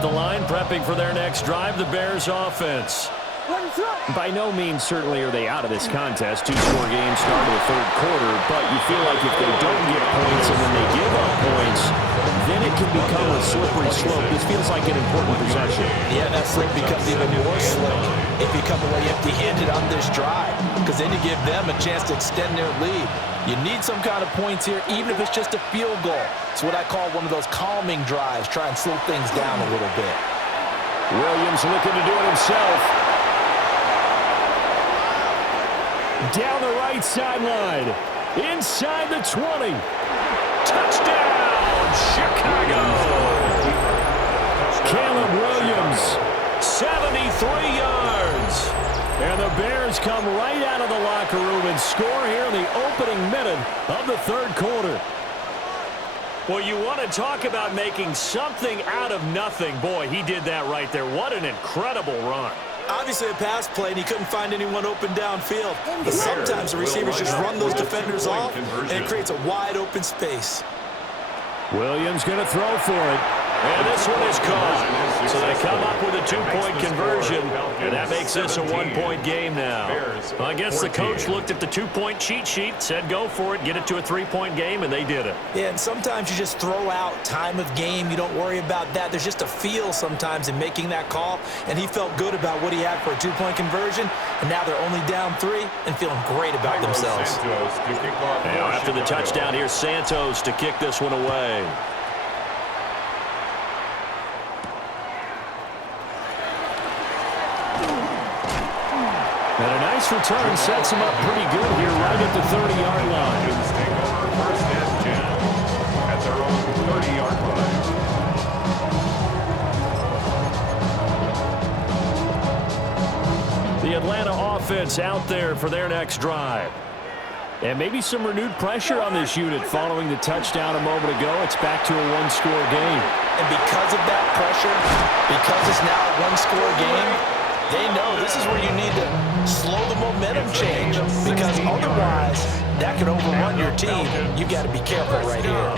at the line, prepping for their next drive, the Bears offense. By no means certainly are they out of this contest. Two-score game start of the third quarter, but you feel like if they don't get points and then they give up points, then it can become a slippery slope. This feels like an important possession. Yeah, that slip becomes even more slick if you come away empty-handed on this drive, because then you give them a chance to extend their lead. You need some kind of points here, even if it's just a field goal. It's what I call one of those calming drives. Try and slow things down a little bit. Williams looking to do it himself. Down the right sideline. Inside the 20. Touchdown, Chicago! Caleb Williams, 73 yards. and the Bears come right out of the locker room and score here in the opening minute of the third quarter. Well, you want to talk about making something out of nothing. Boy, he did that right there. What an incredible run. Obviously a pass play, and he couldn't find anyone open downfield. But sometimes the receivers just run those defenders off, and it creates a wide open space. Williams going to throw for it. And this one is caught. So they come up with a two-point conversion, and that makes this a one-point game now. Well, I guess the coach looked at the two-point cheat sheet, said go for it, get it to a three-point game, and they did it. Yeah, and sometimes you just throw out time of game. You don't worry about that. There's just a feel sometimes in making that call, and he felt good about what he had for a two-point conversion, and now they're only down 3 and feeling great about themselves. Now after the touchdown, here's Santos to kick this one away. And a nice return sets him up pretty good here right at the 30-yard line. Take over first and 10 at their own 30-yard line. The Atlanta offense out there for their next drive. And maybe some renewed pressure on this unit following the touchdown a moment ago. It's back to a one-score game. And because of that pressure, because it's now a one-score game, they know this is where you need to slow the momentum change, because otherwise that could overrun your team. You got to be careful right here.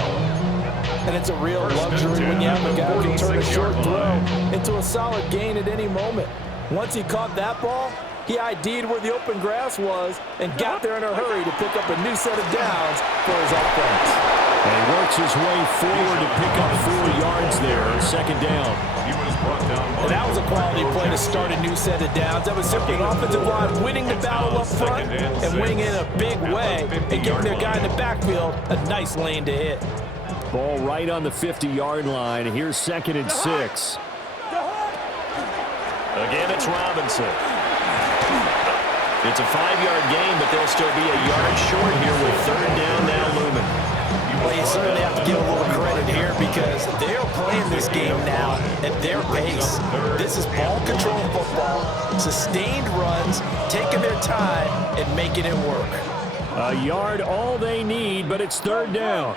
And it's a real luxury when you have a guy who can turn a short throw into a solid gain at any moment. Once he caught that ball, he ID'd where the open grass was and got there in a hurry to pick up a new set of downs for his offense. And he works his way forward to pick up 4 yards there, second down. And that was a quality play to start a new set of downs. That was simply an offensive line winning the battle up front and winning in a big way and giving their guy in the backfield a nice lane to hit. Ball right on the 50-yard line. Here's 2nd and 6. Again, it's Robinson. It's a 5-yard gain, but they'll still be a yard short here with third down now looming. Well, you certainly have to give a little credit here because they're playing this game now at their pace. This is ball control football, sustained runs, taking their time and making it work. A yard all they need, but it's third down.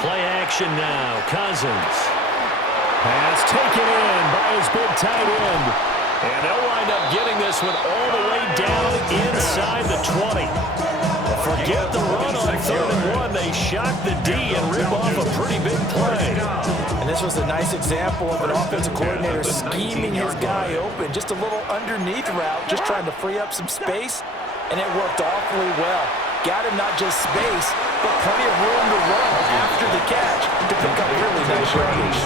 Play action now. Cousins. Pass taken in by his big tight end. And they'll wind up getting this one all the way down inside the 20. Forget the run on 3rd and 1. They shock the D and rip off a pretty big play. And this was a nice example of an offensive coordinator scheming his guy open. Just a little underneath route, just trying to free up some space. And it worked awfully well. Got him not just space, but plenty of room to run after the catch to pick up really nice yardage.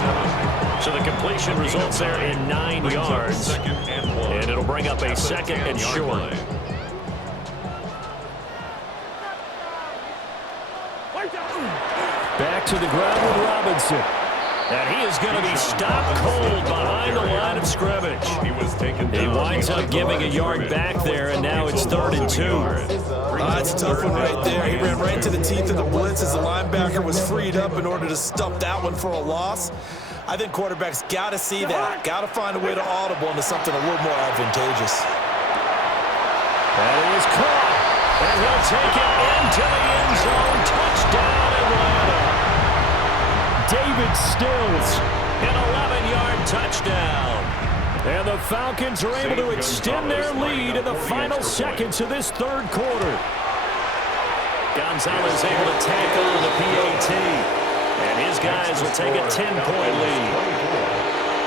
So the completion results there in 9 yards. And it'll bring up a 2nd and short. Back to the ground with Robinson. And he is going to be stopped cold behind the line of scrimmage. He winds up giving a yard back there, and now it's 3rd and 2. That's a tough one right there. He ran right to the teeth of the blitz as the linebacker was freed up in order to stuff that one for a loss. I think quarterbacks got to see that. Got to find a way to audible into something a little more advantageous. That is caught. And he'll take it into the end zone. Touchdown, Atlanta. David Stills. An 11-yard touchdown. And the Falcons are able to extend their lead in the final seconds of this third quarter. Gonzalez able to tackle the PAT. And his guys will take a 10-point lead.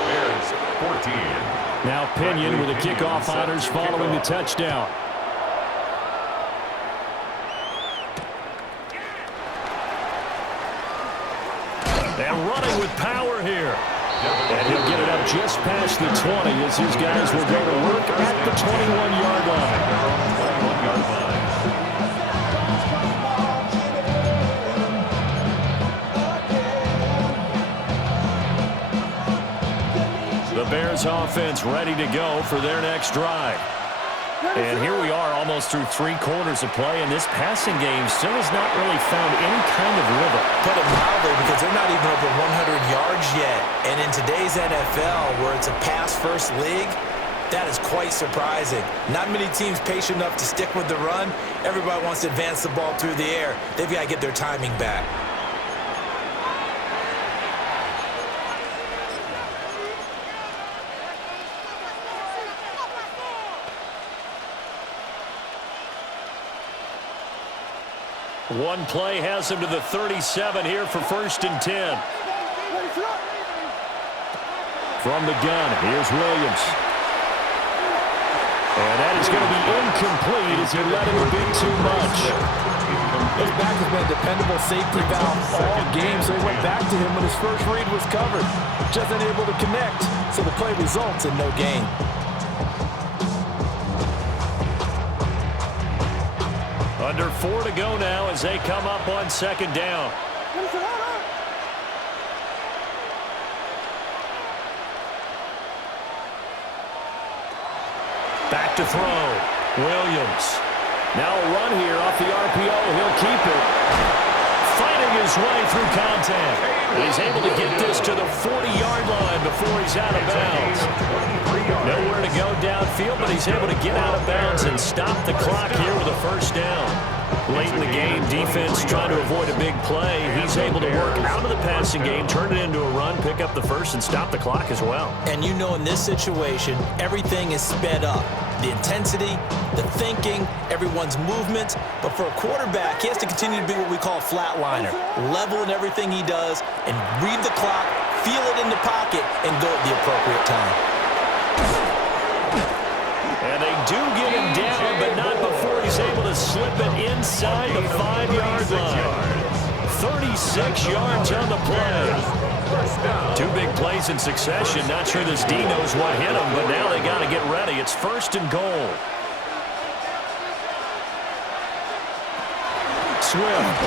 Bears 14. Now Pinion with the kickoff honors following the touchdown. And running with power here. And he'll get it up just past the 20 as his guys will go to work at the 21-yard line. The Bears offense ready to go for their next drive. And here we are almost through 3 quarters of play, and this passing game still has not really found any kind of rhythm. Put it mildly, because they're not even over 100 yards yet. And in today's NFL, where it's a pass-first league, that is quite surprising. Not many teams patient enough to stick with the run. Everybody wants to advance the ball through the air. They've got to get their timing back. One play has him to the 37 here for 1st and 10. From the gun, here's Williams. And that is going to be incomplete as he let him a bit too much. His back has been a dependable safety valve all game, so he went back to him when his first read was covered. Just unable to connect, so the play results in no gain. Under 4 to go now as they come up on 2nd down. Back to throw. Williams. Now a run here off the RPO. He'll keep it. Fighting his way through contact. He's able to get this to the 40-yard line before he's out of bounds. Nowhere to go downfield, but he's able to get out of bounds and stop the clock here with a 1st down. Late in the game, defense trying to avoid a big play. He's able to work out of the passing game, turn it into a run, pick up the 1st, and stop the clock as well. And you know in this situation, everything is sped up. The intensity, the thinking, everyone's movement. But for a quarterback, he has to continue to be what we call a flatliner. Level in everything he does and read the clock, feel it in the pocket, and go at the appropriate time. And they do get him down, but not before he's able to slip it inside the 5-yard line. 36 yards on the play. 2 big plays in succession. Not sure this D knows what hit him, but now they got to get ready. It's 1st and goal. Swift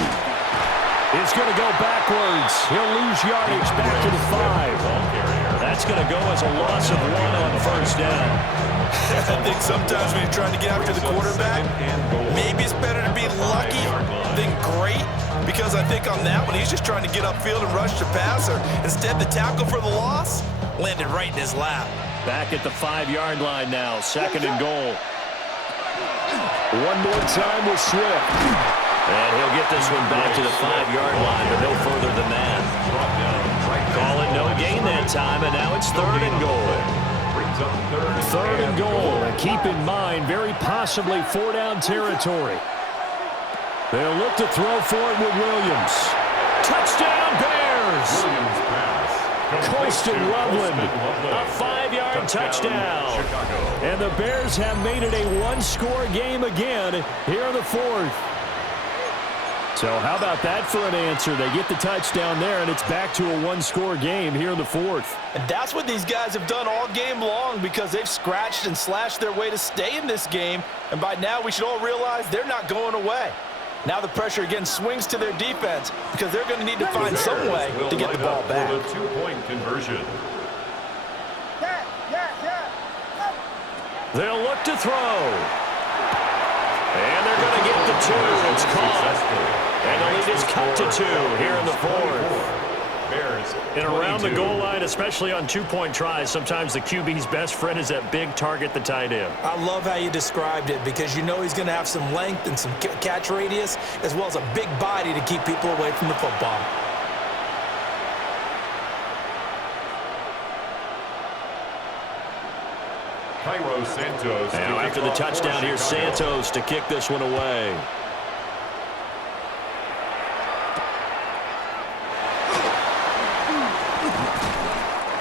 is going to go backwards. He'll lose yardage back to the 5. That's going to go as a loss of 1 on 1st down. I think sometimes when you're trying to get after the quarterback, maybe it's better to be lucky than great, because I think on that one, he's just trying to get upfield and rush the passer. Instead, the tackle for the loss landed right in his lap. Back at the 5-yard line now, 2nd and goal. One more time with Swift. And he'll get this one back to the 5-yard line, but no further than that. Call it no gain that time, and now it's 3rd and goal. 3rd and goal, and keep in mind, very possibly 4-down territory. They'll look to throw for it with Williams. Touchdown, Bears! Colston Loveland, A 5-yard touchdown. and the Bears have made it a 1-score game again here in the 4th. So how about that for an answer? They get the touchdown there, and it's back to a 1-score game here in the 4th. And that's what these guys have done all game long, because they've scratched and slashed their way to stay in this game. And by now, we should all realize they're not going away. Now the pressure again swings to their defense, because they're going to need to find some way to get the ball back. A 2-point conversion. They'll look to throw. And they're going to get the 2. It's caught. And the lead is cut to 2 here in the 4th. Bears. And around the goal line, especially on 2-point tries, sometimes the QB's best friend is that big target, the tight end. I love how you described it, because you know he's going to have some length and some catch radius, as well as a big body to keep people away from the football. Santos. Now after the touchdown, here's Santos to kick this one away.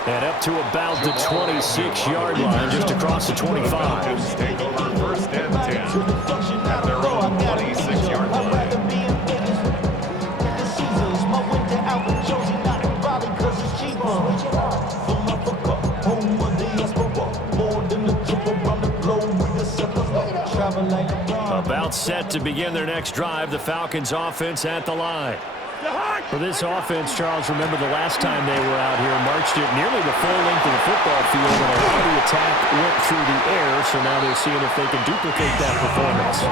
And up to about the 26-yard line, just across the 25. Falcons take over first and 10 at their own 26-yard line. About set to begin their next drive, the Falcons offense at the line. For this offense, Charles, remember the last time they were out here, marched it nearly the full length of the football field, and a lot of the attack went through the air, so now they're seeing if they can duplicate that performance.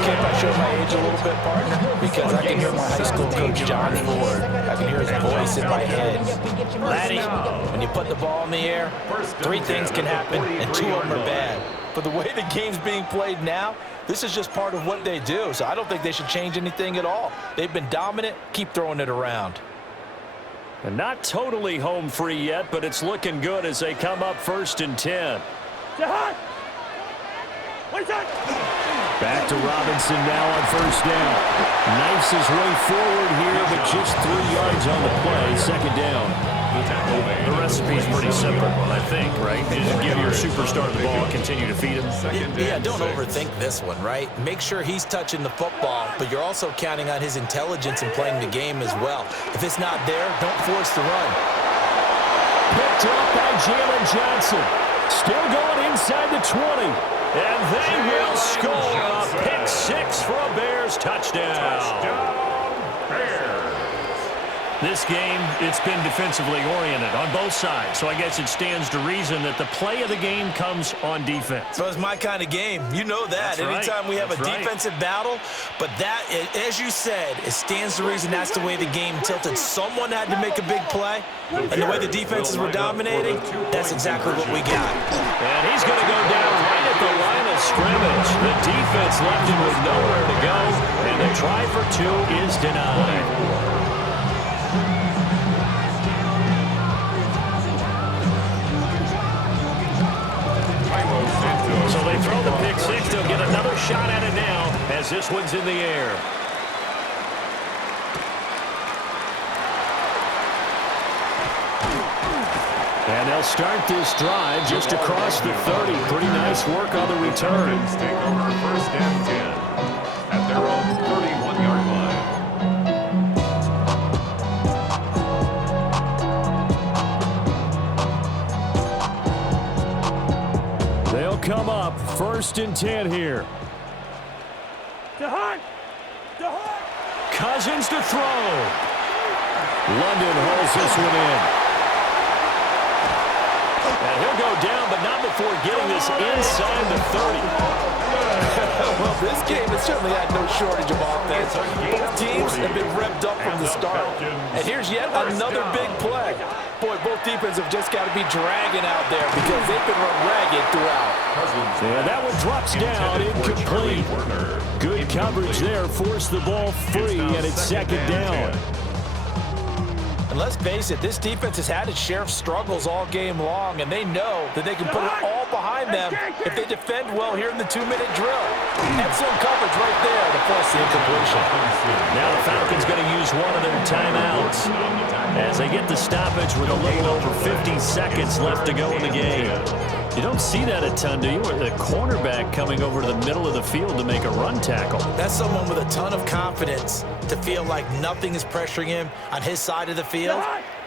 Okay, if I show my age a little bit, partner, because I can hear my high school coach, John Ford. I can hear his voice in my head. Laddie, when you put the ball in the air, 3 things can happen, and 2 of them are bad. But the way the game's being played now, this is just part of what they do, so I don't think they should change anything at all. They've been dominant. Keep throwing it around. And not totally home free yet, but it's looking good as they come up first and 10. Back to Robinson now on first down. Knifes his way forward here, but just 3 yards on the play. Second down. The recipe's pretty simple, I think, right? You just give your superstar the ball, continue to feed him. Yeah, don't overthink this one, right? Make sure he's touching the football, but you're also counting on his intelligence in playing the game as well. If it's not there, don't force the run. Picked up by Jalen Johnson. Still going inside the 20. And they will score a pick 6 for a Bears touchdown. This game, it's been defensively oriented on both sides, so I guess it stands to reason that the play of the game comes on defense. So it's my kind of game. You know that. Anytime we have a defensive battle, but that, as you said, it stands to reason that's the way the game tilted. Someone had to make a big play, and the way the defenses were dominating, that's exactly what we got. And he's going to go down right at the line of scrimmage. The defense left him with nowhere to go, and the try for 2 is denied. So they throw the pick 6. They'll get another shot at it now as this one's in the air. And they'll start this drive just across the 30. Pretty nice work on the return. Take over first and 10 at their own 31-yard line. They'll come up first and 10 here. Cousins to throw. London holds this one in. And he'll go down, but not before getting this inside the 30. Well, this game has certainly had no shortage of offense. Both teams have been revved up from the start. And here's yet another big play. Boy, both defenses have just got to be dragging out there because they've been run ragged throughout. And that one drops down, incomplete. Good coverage there, forced the ball free, and it's second down. And let's face it, this defense has had its share of struggles all game long, and they know that they can put it all behind them if they defend well here in the 2-minute drill. Excellent coverage right there to force the incompletion. Now the Falcons going to use one of their timeouts as they get the stoppage with a little over 50 seconds left to go in the game. You don't see that a ton, do you? The cornerback coming over to the middle of the field to make a run tackle. That's someone with a ton of confidence to feel like nothing is pressuring him on his side of the field.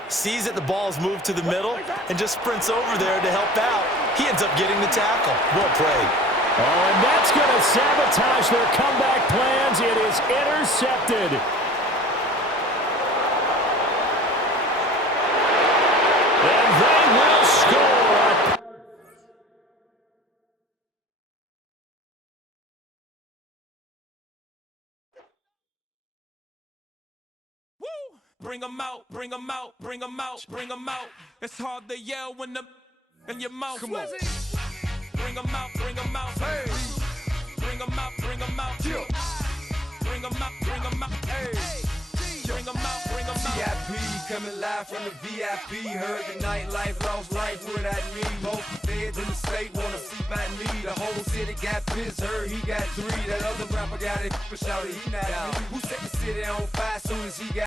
Sees that the ball's moved to the middle and just sprints over there to help out. He ends up getting the tackle. Well played. Oh, and that's going to sabotage their comeback plans. It is intercepted. And they will score. Bring them out, bring them out, bring them out, bring them out. It's hard to yell when the in your mouth. Come on. Bring them out, bring them out. Hey. Bring them out, bring them out. Bring them out, bring them out. Hey. Bring them out, bring them out. VIP coming live from the VIP. Heard the nightlife, lost life, what I need. Most feds in the state wanna see by me. The whole city got pissed, heard he got 3. That other rapper got it, but shouted he not me. Who set the city on fire soon as he got